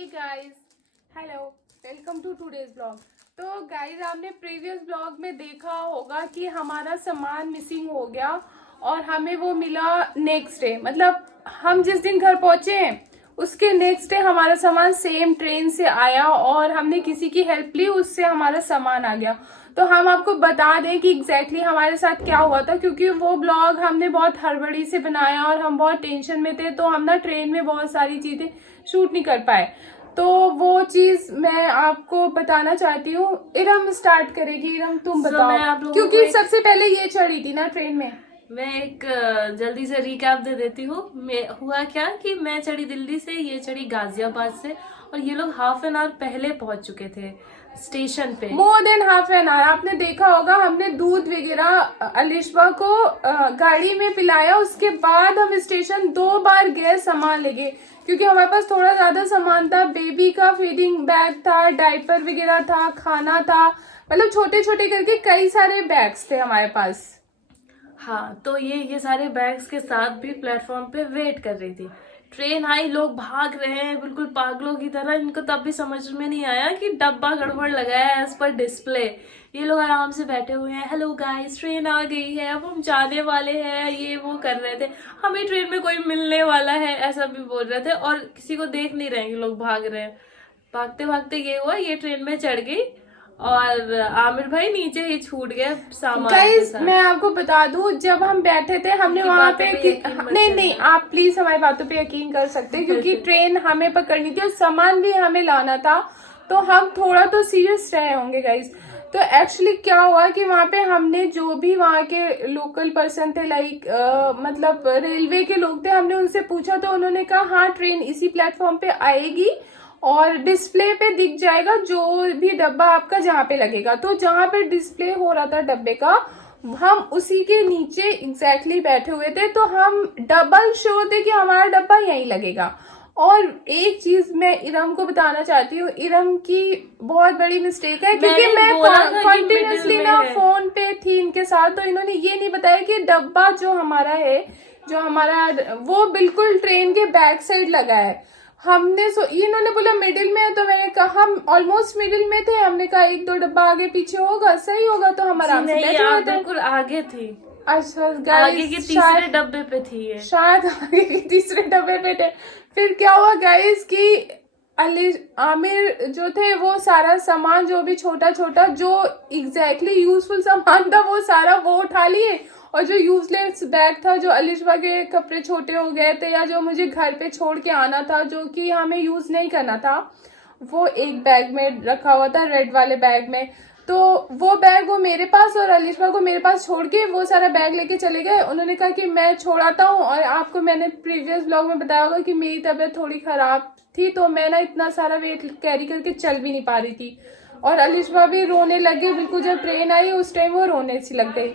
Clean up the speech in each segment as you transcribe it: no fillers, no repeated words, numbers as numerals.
Hey guys, hello, welcome to today's blog. तो guys, आपने previous blog में देखा होगा कि हमारा सामान मिसिंग हो गया और हमें वो मिला नेक्स्ट डे। मतलब हम जिस दिन घर पहुंचे हैं उसके नेक्स्ट डे हमारा सामान सेम ट्रेन से आया और हमने किसी की हेल्प ली, उससे हमारा सामान आ गया। तो हम आपको बता दें कि एग्जैक्टली हमारे साथ क्या हुआ था, क्योंकि वो ब्लॉग हमने बहुत हड़बड़ी से बनाया और हम बहुत टेंशन में थे, तो हम ना ट्रेन में बहुत सारी चीजें शूट नहीं कर पाए। तो वो चीज मैं आपको बताना चाहती हूँ। इरम स्टार्ट करेगी। इरम तुम बताओ, क्योंकि सबसे पहले ये चढ़ी थी ना ट्रेन में। मैं एक जल्दी से रिकैप दे देती हूँ। हुआ क्या कि मैं चढ़ी दिल्ली से, ये चढ़ी गाजियाबाद से, और ये लोग हाफ एन आवर पहले पहुंच चुके थे स्टेशन पे। More than half an hour. आपने देखा होगा, हमने दूध वगैरह अलिशबा को गाड़ी में पिलाया। उसके बाद हम स्टेशन 2 बार गए सामान लेके, क्योंकि हमारे पास थोड़ा ज्यादा सामान था। बेबी का फीडिंग बैग था, डायपर वगैरह था, खाना था, मतलब छोटे छोटे करके कई सारे बैग्स थे हमारे पास। हाँ, तो ये सारे बैग्स के साथ भी प्लेटफॉर्म पे वेट कर रही थी। ट्रेन आई, लोग भाग रहे हैं बिल्कुल पागलों की तरह। इनको तब भी समझ में नहीं आया कि डब्बा गड़बड़ लगाया है एज पर डिस्प्ले। ये लोग आराम से बैठे हुए हैं, हेलो गाइस ट्रेन आ गई है, अब हम जाने वाले हैं, ये वो कर रहे थे। हमें ट्रेन में कोई मिलने वाला है ऐसा भी बोल रहे थे, और किसी को देख नहीं रहे कि लोग भाग रहे हैं। भागते भागते ये हुआ, ये ट्रेन में चढ़ गई और आमिर भाई नीचे ही छूट गए सामान के साथ। मैं आपको बता दूं, जब हम बैठे थे हमने वहां पे नहीं, आप प्लीज हमारी बातों पे यकीन कर सकते हैं, क्योंकि ट्रेन हमें पकड़नी थी और सामान भी हमें लाना था, तो हम थोड़ा तो सीरियस रहे होंगे गाइस। तो एक्चुअली क्या हुआ कि वहां पे हमने जो भी वहां के लोकल पर्सन थे, लाइक मतलब रेलवे के लोग थे, हमने उनसे पूछा तो उन्होंने कहा हाँ ट्रेन इसी प्लेटफॉर्म पे आएगी और डिस्प्ले पे दिख जाएगा जो भी डब्बा आपका जहाँ पे लगेगा। तो जहाँ पे डिस्प्ले हो रहा था डब्बे का, हम उसी के नीचे एग्जैक्टली बैठे हुए थे, तो हम डबल श्योर थे कि हमारा डब्बा यहीं लगेगा। और एक चीज मैं इरम को बताना चाहती हूँ, इरम की बहुत बड़ी मिस्टेक है, क्योंकि मैं कंटिन्यूसली ना फोन पे थी इनके साथ, तो इन्होंने ये नहीं बताया कि डब्बा जो हमारा है, जो हमारा वो बिल्कुल ट्रेन के बैक साइड लगा है। हमने इन्होंने बोला मिडिल में है, तो मैंने कहा हम ऑलमोस्ट मिडिल में थे। हमने कहा 1-2 डब्बा आगे पीछे होगा, सही होगा, तो हम आराम से बैठे हुए थे। बिल्कुल आगे थी। अच्छा, आगे के तीसरे डब्बे पे थी ये। शायद आगे के तीसरे डब्बे पे थे। फिर क्या हुआ गाइस कि आमिर जो थे वो सारा सामान, जो भी छोटा छोटा जो एग्जैक्टली यूजफुल सामान था, वो सारा वो उठा लिए, और जो यूजलेस बैग था, जो अलिशबा के कपड़े छोटे हो गए थे या जो मुझे घर पे छोड़ के आना था, जो कि हमें यूज नहीं करना था, वो एक बैग में रखा हुआ था, रेड वाले बैग में। तो वो बैग वो मेरे पास और अलिशबा को मेरे पास छोड़ के वो सारा बैग लेके चले गए। उन्होंने कहा कि मैं छोड़ाता हूँ, और आपको मैंने प्रीवियस ब्लॉग में बताया होगा कि मेरी तबीयत थोड़ी खराब थी, तो मैं ना इतना सारा वेट कैरी करके चल भी नहीं पा रही थी। और अलिशबा भी रोने लगी बिल्कुल, जब ट्रेन आई उस टाइम वो रोने सी लग गई।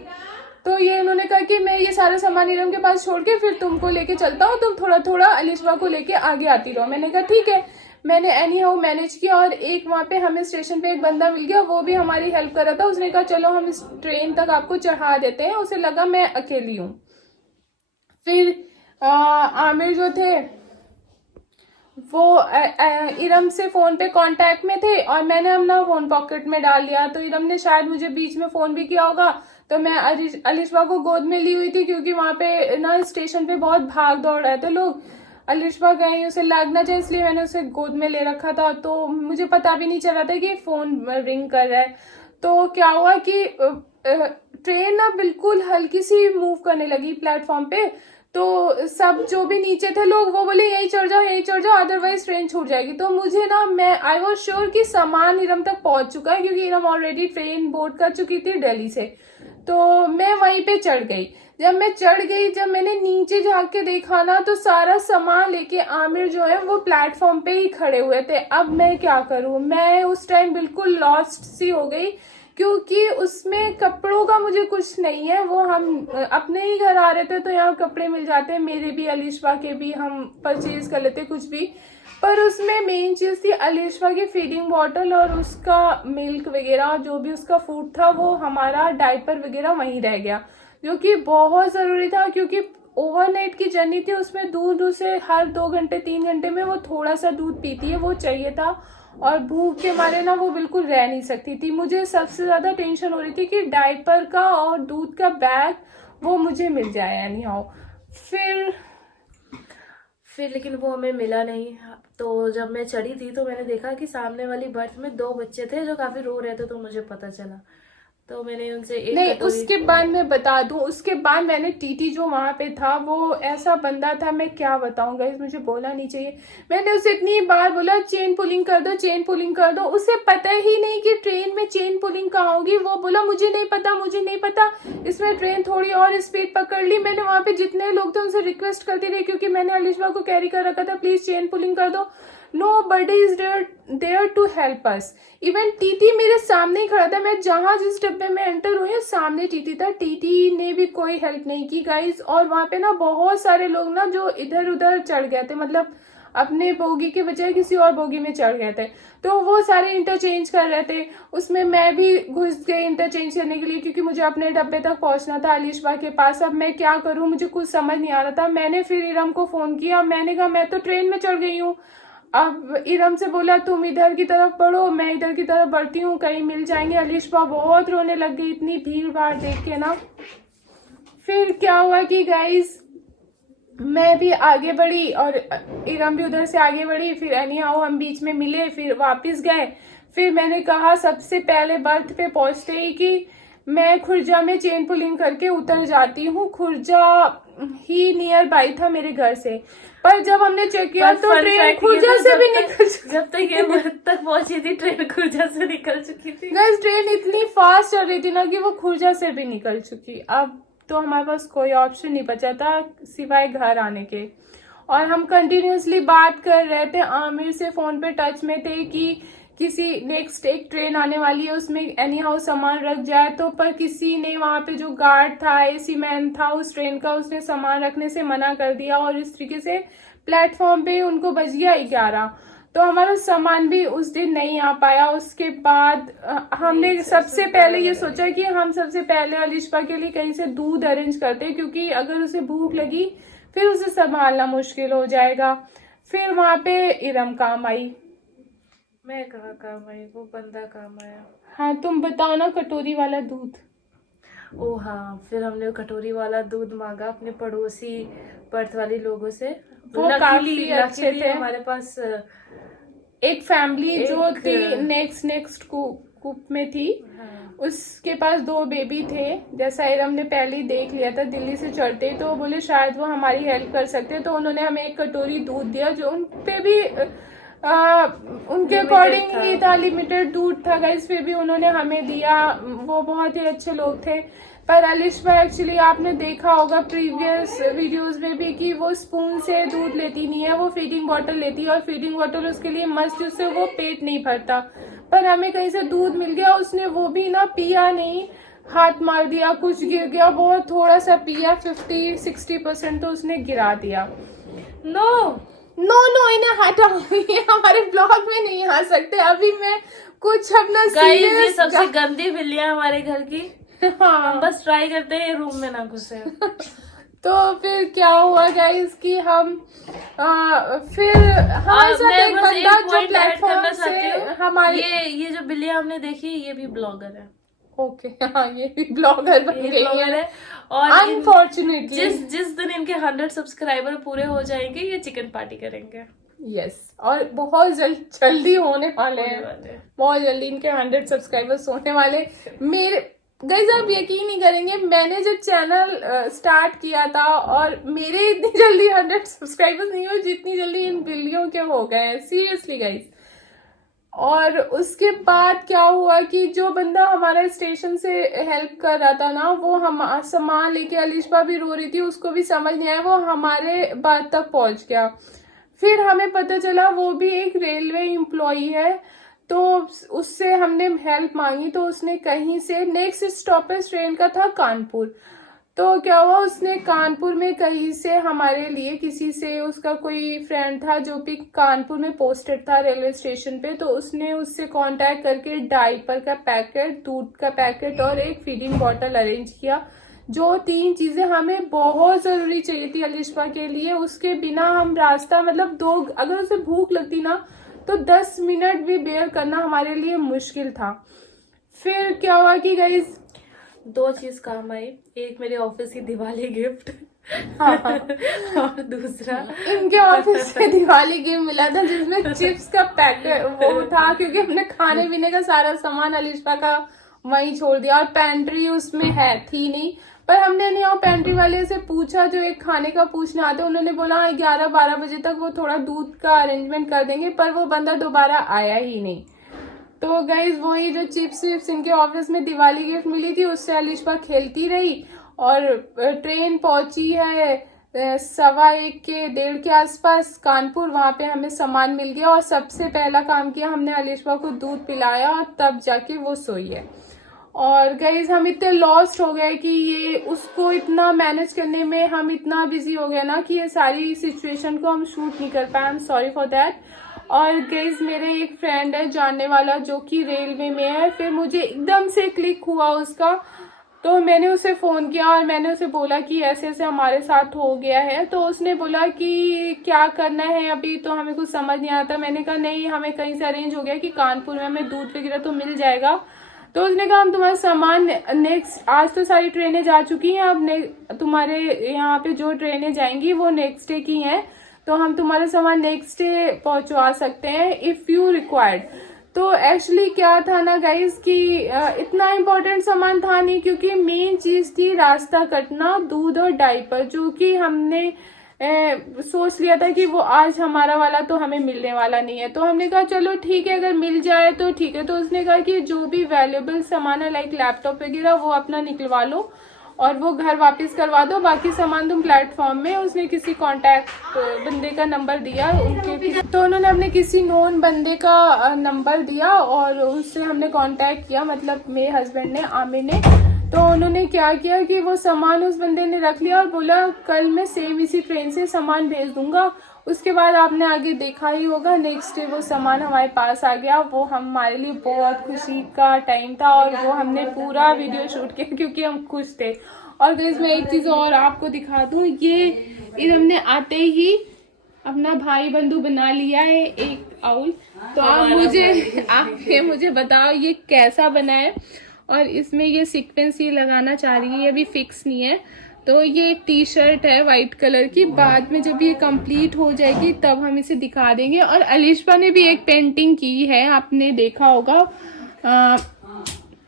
तो ये उन्होंने कहा कि मैं ये सारा सामान इरम के पास छोड़ के फिर तुमको लेके चलता हूँ, तुम थोड़ा थोड़ा अलिशबा को लेके आगे आती रहो। मैंने कहा ठीक है। मैंने एनी हाउ मैनेज किया, और एक वहाँ पे हमें स्टेशन पे एक बंदा मिल गया, वो भी हमारी हेल्प कर रहा था। उसने कहा चलो हम इस ट्रेन तक आपको चढ़ा देते हैं। उसे लगा मैं अकेली हूँ। फिर आमिर जो थे वो इरम से फोन पे कांटेक्ट में थे, और मैंने अपना फोन पॉकेट में डाल लिया। तो इरम ने शायद मुझे बीच में फोन भी किया होगा, तो मैं अलिशबा को गोद में ली हुई थी, क्योंकि वहां पे ना स्टेशन पे बहुत भाग दौड़ रहे थे लोग। अलिशबा कहीं उसे लग ना जाए, इसलिए मैंने उसे गोद में ले रखा था। तो मुझे पता भी नहीं चला था कि फोन रिंग कर रहा है। तो क्या हुआ कि ट्रेन ना बिल्कुल हल्की सी मूव करने लगी प्लेटफॉर्म पे। तो सब जो भी नीचे थे लोग, वो बोले यहीं चढ़ जाओ, यहीं चढ़ जाओ, अदरवाइज ट्रेन छूट जाएगी। तो मुझे ना, मैं आई वॉज श्योर कि सामान इरम तक पहुंच चुका है, क्योंकि इरम ऑलरेडी ट्रेन बोर्ड कर चुकी थी दिल्ली से। तो मैं वहीं पे चढ़ गई। जब मैं चढ़ गई, जब मैंने नीचे जाके देखा ना, तो सारा सामान लेके आमिर जो है वो प्लेटफॉर्म पे ही खड़े हुए थे। अब मैं क्या करूं? मैं उस टाइम बिल्कुल लॉस्ट सी हो गई, क्योंकि उसमें कपड़ों का मुझे कुछ नहीं है। वो हम अपने ही घर आ रहे थे, तो यहाँ कपड़े मिल जाते हैं, मेरे भी अलिशबा के भी, हम परचेज कर लेते कुछ भी। पर उसमें मेन चीज थी अलिशबा की फीडिंग बॉटल, और उसका मिल्क वगैरह जो भी उसका फूड था, वो हमारा डायपर वगैरह वहीं रह गया, जो कि बहुत जरूरी था। क्योंकि ओवरनाइट की जर्नी थी, उसमें दूर दूर से हर 2 घंटे 3 घंटे में वो थोड़ा सा दूध पीती है, वो चाहिए था। और भूख के मारे ना वो बिल्कुल रह नहीं सकती थी। मुझे सबसे ज़्यादा टेंशन हो रही थी कि डायपर का और दूध का बैग वो मुझे मिल जाए एनी हाउ। फिर लेकिन वो हमें मिला नहीं। तो जब मैं चढ़ी थी तो मैंने देखा कि सामने वाली बर्थ में 2 बच्चे थे जो काफी रो रहे थे, तो मुझे पता चला। तो मैंने उनसे एक नहीं, कटोरी उसके बाद मैं बता दूं, उसके बाद मैंने टीटी जो वहां पे था वो ऐसा बंदा था, मैं क्या बताऊं गाइस, मुझे बोलना नहीं चाहिए। मैंने उसे इतनी बार बोला चेन पुलिंग कर दो, चेन पुलिंग कर दो, उसे पता ही नहीं कि ट्रेन में चेन पुलिंग कहाँ होगी। वो बोला मुझे नहीं पता, मुझे नहीं पता, इसमें ट्रेन थोड़ी और स्पीड पकड़ ली। मैंने वहां पे जितने लोग थे उनसे रिक्वेस्ट करती रही, क्योंकि मैंने अलिशबा को कैरी कर रखा था, प्लीज चेन पुलिंग कर दो। Nobody is there to help us. Even TT मेरे सामने ही खड़ा था, मैं जहां जिस डब्बे में एंटर हुई सामने टीटी था, टीटी ने भी कोई हेल्प नहीं की गाइस। और वहां पे ना बहुत सारे लोग ना जो इधर उधर चढ़ गए थे, मतलब अपने बोगी के बजाय किसी और बोगी में चढ़ गए थे, तो वो सारे इंटरचेंज कर रहे थे। उसमें मैं भी घुस गई इंटरचेंज करने के लिए, क्योंकि मुझे अपने डब्बे तक पहुंचना था अलिशबा के पास। अब मैं क्या करूं, मुझे कुछ समझ नहीं आ रहा था। मैंने फिर इरम को फोन किया, मैंने कहा मैं तो ट्रेन में चढ़ गई हूँ। अब इरम से बोला तुम इधर की तरफ बढ़ो, मैं इधर की तरफ बढ़ती हूँ, कहीं मिल जाएंगे। अलिशबा बहुत रोने लग गई इतनी भीड़ भाड़ देख के ना। फिर क्या हुआ कि गाइस मैं भी आगे बढ़ी और इरम भी उधर से आगे बढ़ी। फिर एनी हाउ हम बीच में मिले, फिर वापस गए। फिर मैंने कहा सबसे पहले बर्थ पे पहुंचते ही कि मैं खुर्जा में चेन पुलिंग करके उतर जाती हूँ। खुर्जा ही नियर बाई था मेरे घर से, पर जब हमने चेक किया तो ट्रेन खुर्जा से भी निकल चुकी। जब तक ये बर्थ तक पहुंची थी ट्रेन खुर्जा से निकल चुकी थी। गाइस ट्रेन इतनी फास्ट चल रही थी ना कि वो खुर्जा से भी निकल चुकी। अब तो हमारे पास कोई ऑप्शन नहीं बचा था सिवाय घर आने के। और हम कंटिन्यूसली बात कर रहे थे, आमिर से फोन पे टच में थे कि किसी नेक्स्ट एक ट्रेन आने वाली है उसमें एनी हाउ सामान रख जाए। तो पर किसी ने वहां पे जो गार्ड था, एसी मैन था उस ट्रेन का, उसने सामान रखने से मना कर दिया और इस तरीके से प्लेटफॉर्म पे उनको बज गया 11। तो हमारा सामान भी उस दिन नहीं आ पाया। उसके बाद हमने सबसे पहले ये सोचा कि हम सबसे पहले अलिशबा के लिए कहीं से दूध अरेंज करते, क्योंकि अगर उसे भूख लगी फिर उसे संभालना मुश्किल हो जाएगा। फिर वहां पे इरम काम आई। मैं कहाँ काम आई, वो बंदा काम आया। हाँ तुम बताओ ना, कटोरी वाला दूध। ओ हाँ, फिर हमने वो कटोरी वाला दूध मांगा अपने पड़ोसी बर्थ वाली लोगों से। वो काफी अच्छे थे। हमारे पास एक फैमिली जो थी नेक्स्ट कूप में थी, हाँ। उसके पास 2 बेबी थे। जैसा इरम ने पहले ही देख लिया था दिल्ली से चढ़ते, तो बोले शायद वो हमारी हेल्प कर सकते, तो उन्होंने हमें एक कटोरी दूध दिया, जो उन पे भी उनके अकॉर्डिंग ही था, लिमिटेड दूध था गाइस, फिर भी उन्होंने हमें दिया। वो बहुत ही अच्छे लोग थे। पर अलिशबा एक्चुअली आपने देखा होगा प्रीवियस वीडियोस में भी कि वो स्पून से दूध लेती नहीं है, वो फीडिंग बॉटल लेती है, और फीडिंग बॉटल उसके लिए मस्त, उससे वो पेट नहीं भरता। पर हमें कहीं से दूध मिल गया, उसने वो भी ना पिया नहीं, हाथ मार दिया, कुछ गिर गया, बहुत थोड़ा सा पिया, 50-60% तो उसने गिरा दिया। नो इन्हें हटाओ, ये हमारे ब्लॉग में नहीं आ सकते। अभी मैं कुछ अपना ये सबसे गंदी बिल्लियां हमारे घर की। हाँ बस ट्राई करते हैं रूम में ना घुसे। तो फिर क्या हुआ गाइस कि हम फिर हमारे साथ एक बंदा जो प्लेटफॉर्म से हमारे ये जो बिल्लियां हमने देखी ये भी ब्लॉगर है। ओके हाँ, ये भी ब्लॉगर बन गई है। और अनफॉर्चुनेटली जिस दिन इनके 100 सब्सक्राइबर पूरे हो जाएंगे ये चिकन पार्टी करेंगे। यस, और बहुत जल्दी होने वाले हैं, बहुत जल्दी इनके 100 सब्सक्राइबर्स होने वाले। मेरे गाइस आप यकीन नहीं करेंगे, मैंने जब चैनल स्टार्ट किया था और मेरे इतनी जल्दी 100 सब्सक्राइबर्स नहीं हुए जितनी जल्दी इन बिल्लियों के हो गए हैं, सीरियसली गाइस। और उसके बाद क्या हुआ कि जो बंदा हमारा स्टेशन से हेल्प कर रहा था ना, वो हम सामान लेके, अलिशबा भी रो रही थी, उसको भी समझ नहीं आया, वो हमारे बात तक पहुंच गया। फिर हमें पता चला वो भी एक रेलवे एम्प्लॉई है, तो उससे हमने हेल्प मांगी, तो उसने कहीं से, नेक्स्ट स्टॉपेज ट्रेन का था कानपुर, तो क्या हुआ उसने कानपुर में कहीं से हमारे लिए, किसी से उसका कोई फ्रेंड था जो भी कानपुर में पोस्टेड था रेलवे स्टेशन पे, तो उसने उससे कांटेक्ट करके डायपर का पैकेट, दूध का पैकेट और एक फीडिंग बॉटल अरेंज किया, जो 3 चीजें हमें बहुत जरूरी चाहिए थी अलिशबा के लिए, उसके बिना हम रास्ता मतलब अगर उसे भूख लगती ना तो 10 मिनट भी बेयर करना हमारे लिए मुश्किल था। फिर क्या हुआ कि गाइस 2 चीज काम आई, एक मेरे ऑफिस की दिवाली गिफ्ट हाँ और दूसरा इनके ऑफिस से दिवाली गिफ्ट मिला था जिसमें चिप्स का पैकेट वो था, क्योंकि हमने खाने पीने का सारा सामान अलिशबा का वहीं छोड़ दिया और पेंट्री उसमें थी नहीं। पर हमने नहीं पेंट्री वाले से पूछा, जो एक खाने का पूछने आते, उन्होंने बोला 11-12 बजे तक वो थोड़ा दूध का अरेंजमेंट कर देंगे, पर वो बंदा दोबारा आया ही नहीं। तो गाइज वही जो चिप्स विप्स इनके ऑफिस में दिवाली गिफ्ट मिली थी उससे अलिशबा खेलती रही। और ट्रेन पहुंची है 1:15 के 1:30 के आसपास कानपुर, वहां पे हमें सामान मिल गया और सबसे पहला काम किया हमने अलिशबा को दूध पिलाया और तब जाके वो सोई है। और गाइज हम इतने लॉस्ट हो गए कि ये उसको इतना मैनेज करने में हम इतना बिजी हो गए ना कि ये सारी सिचुएशन को हम शूट नहीं कर पाए। I am sorry for that. और गाइज मेरे एक फ्रेंड है जानने वाला जो कि रेलवे में है, फिर मुझे एकदम से क्लिक हुआ उसका, तो मैंने उसे फ़ोन किया और मैंने उसे बोला कि ऐसे ऐसे हमारे साथ हो गया है। तो उसने बोला कि क्या करना है अभी, तो हमें कुछ समझ नहीं आता। मैंने कहा नहीं, हमें कहीं से अरेंज हो गया कि कानपुर में हमें दूध वगैरह तो मिल जाएगा। तो उसने कहा हम तुम्हारा सामान नेक्स्ट, आज तो सारी ट्रेनें जा चुकी हैं, अब तुम्हारे यहाँ पे जो ट्रेनें जाएंगी वो नेक्स्ट डे की हैं, तो हम तुम्हारा सामान नेक्स्ट डे पहुंचवा सकते हैं इफ़ यू रिक्वायर्ड। तो एक्चुअली क्या था ना गाइस कि इतना इम्पोर्टेंट सामान था नहीं, क्योंकि मेन चीज़ थी रास्ता कटना, दूध और डायपर, जो कि हमने सोच लिया था कि वो आज हमारा वाला तो हमें मिलने वाला नहीं है। तो हमने कहा चलो ठीक है, अगर मिल जाए तो ठीक है। तो उसने कहा कि जो भी वैल्यूएबल सामान है लाइक लैपटॉप वगैरह वो अपना निकलवा लो और वो घर वापस करवा दो, बाकी सामान तुम प्लेटफॉर्म में। उसने किसी कांटेक्ट बंदे का नंबर दिया उनके, तो उन्होंने अपने किसी नोन बंदे का नंबर दिया और उससे हमने कांटेक्ट किया, मतलब मेरे हस्बैंड ने, आमिर ने। तो उन्होंने क्या किया कि वो सामान उस बंदे ने रख लिया और बोला कल मैं सेम इसी ट्रेन से सामान भेज दूंगा। उसके बाद आपने आगे देखा ही होगा, नेक्स्ट डे वो सामान हमारे पास आ गया। वो हमारे लिए बहुत खुशी का टाइम था और वो हमने पूरा वीडियो शूट किया क्योंकि हम खुश थे। और गाइस मैं एक चीज़ और आपको दिखा दूँ, ये हमने आते ही अपना भाई बंधु बना लिया है एक आउल। तो आप मुझे बताओ ये कैसा बना है। और इसमें ये सीक्वेंस ये लगाना चाह रही है, ये अभी फिक्स नहीं है। तो ये एक टी शर्ट है वाइट कलर की, बाद में जब ये कंप्लीट हो जाएगी तब हम इसे दिखा देंगे। और अलिशबा ने भी एक पेंटिंग की है, आपने देखा होगा।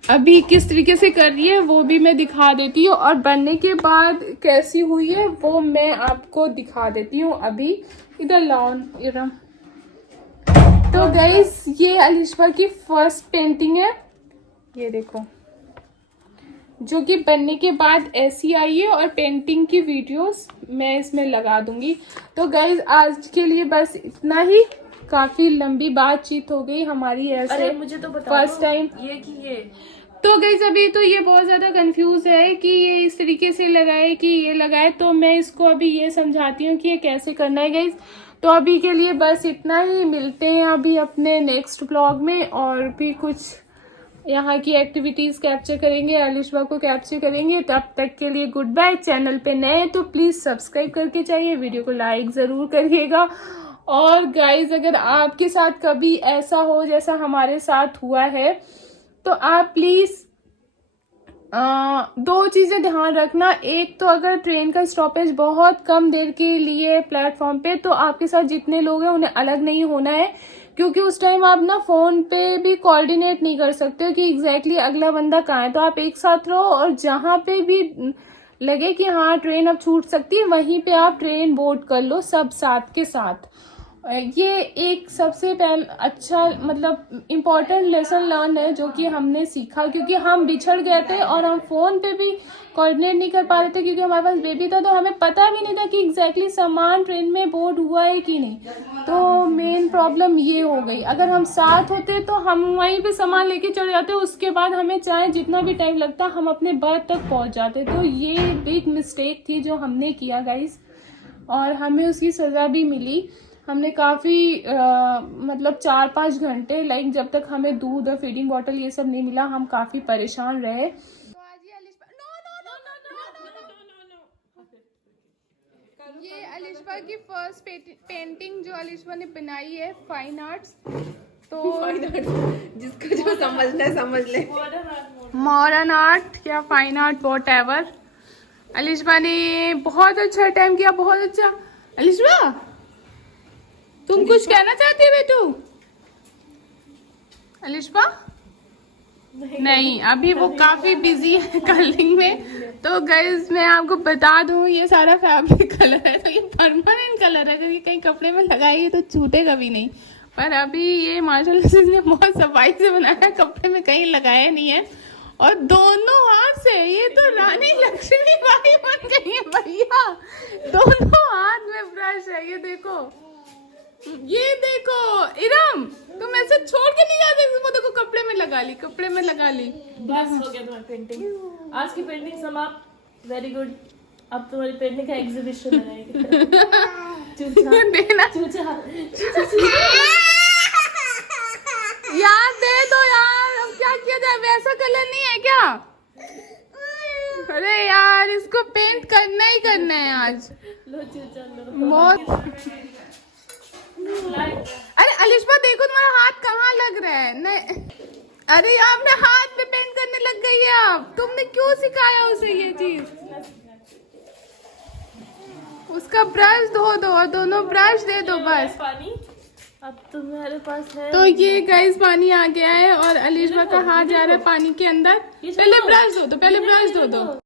अभी किस तरीके से कर रही है वो भी मैं दिखा देती हूँ, और बनने के बाद कैसी हुई है वो मैं आपको दिखा देती हूँ। अभी इधर लाओ इरम। तो गाइस ये अलिशबा की फर्स्ट पेंटिंग है, ये देखो, जो कि बनने के बाद ऐसी आई है। और पेंटिंग की वीडियोस मैं इसमें लगा दूंगी। तो गाइज आज के लिए बस इतना ही, काफी लंबी बातचीत हो गई हमारी ऐसे। अरे मुझे तो बताओ फर्स्ट टाइम ये तो गाइज अभी तो ये बहुत ज्यादा कंफ्यूज है कि ये इस तरीके से लगाए कि ये लगाए, तो मैं इसको अभी ये समझाती हूँ कि ये कैसे करना है गाइज। तो अभी के लिए बस इतना ही, मिलते हैं अभी अपने नेक्स्ट ब्लॉग में, और भी कुछ यहाँ की एक्टिविटीज़ कैप्चर करेंगे, अलिशबा को कैप्चर करेंगे। तब तक के लिए गुड बाय। चैनल पे नए तो प्लीज़ सब्सक्राइब करके चाहिए, वीडियो को लाइक ज़रूर करिएगा। और गाइज अगर आपके साथ कभी ऐसा हो जैसा हमारे साथ हुआ है, तो आप प्लीज़ 2 चीज़ें ध्यान रखना। एक तो अगर ट्रेन का स्टॉपेज बहुत कम देर के लिए प्लेटफॉर्म पे, तो आपके साथ जितने लोग हैं उन्हें अलग नहीं होना है, क्योंकि उस टाइम आप ना फ़ोन पे भी कोऑर्डिनेट नहीं कर सकते हो कि एग्जैक्टली अगला बंदा कहाँ है। तो आप एक साथ रहो और जहाँ पे भी लगे कि हाँ ट्रेन अब छूट सकती है, वहीं पे आप ट्रेन बोर्ड कर लो सब साथ के साथ। ये एक सबसे अच्छा मतलब इम्पोर्टेंट लेसन लर्न है जो कि हमने सीखा, क्योंकि हम बिछड़ गए थे और हम फ़ोन पे भी कोऑर्डिनेट नहीं कर पा रहे थे क्योंकि हमारे पास बेबी था। तो हमें पता भी नहीं था कि एग्जैक्टली सामान ट्रेन में बोर्ड हुआ है कि नहीं। तो मेन प्रॉब्लम ये हो गई। अगर हम साथ होते तो हम वहीं पे सामान लेके चले जाते, उसके बाद हमें चाहे जितना भी टाइम लगता हम अपने बर्थ तक पहुंच जाते। तो ये बिग मिस्टेक थी जो हमने किया गाइस, और हमें उसकी सज़ा भी मिली। हमने काफ़ी मतलब 4-5 घंटे लाइक जब तक हमें दूध और फीडिंग बॉटल ये सब नहीं मिला, हम काफ़ी परेशान रहे। तो आज ये की फर्स्ट पेंटिंग जो अलिशबा ने बनाई है फाइन आर्ट्स, तो जिसको जो समझना है समझ ले। मॉडर्न आर्ट या fine art what ever, Alishba ने बहुत अच्छा टाइम किया, बहुत अच्छा। अलिशबा तुम कुछ कहना चाहती है बेटू? अलिशबा नहीं, अभी वो काफी बिजी है कलरिंग में। तो गाइज मैं आपको बता दूं, ये सारा फैब्रिक कलर है, तो ये परमानेंट कलर है, क्योंकि कहीं कपड़े में लगाएगी तो छूटेगा भी नहीं। पर अभी ये माशाल्लाह से इसने बहुत सफाई से बनाया, कपड़े में कहीं लगाया नहीं है। और दोनों हाथ से, ये तो रानी लक्ष्मी बाई बन गई है भैया। दोनों हाथ में ब्रश है, ये देखो, ये देखो। इरम तुम ऐसे छोड़ के नहीं जा सकती, वो देखो कपड़े में लगा ली, कपड़े में लगा ली। बस हो गया तुम्हारी पेंटिंग, आज की पेंटिंग समाप्त। Very good. अब तुम्हारी पेंटिंग का एग्जीबिशन बनाएंगे। चूचा देना चूचा यार, दे दो यार, अब क्या किया जाए, वैसा कलर नहीं है क्या? अरे यार, इसको पेंट करना ही करना है आज। लो चूचा लो। बहुत। अरे अलिशबा देखो तुम्हारा हाथ कहाँ लग रहा है। नहीं, अरे यार अपने हाथ पे पेंट करने लग गई है। अब तुमने क्यों सिखाया उसे ये चीज? उसका ब्रश धो दो और दोनों ब्रश दे दो बस। पानी अब तुम्हारे पास है। तो ये गाइस पानी आ गया है और अलिशबा का हाथ जा रहा है पानी के अंदर। पहले ब्रश दो, तो पहले ब्रश धो दो।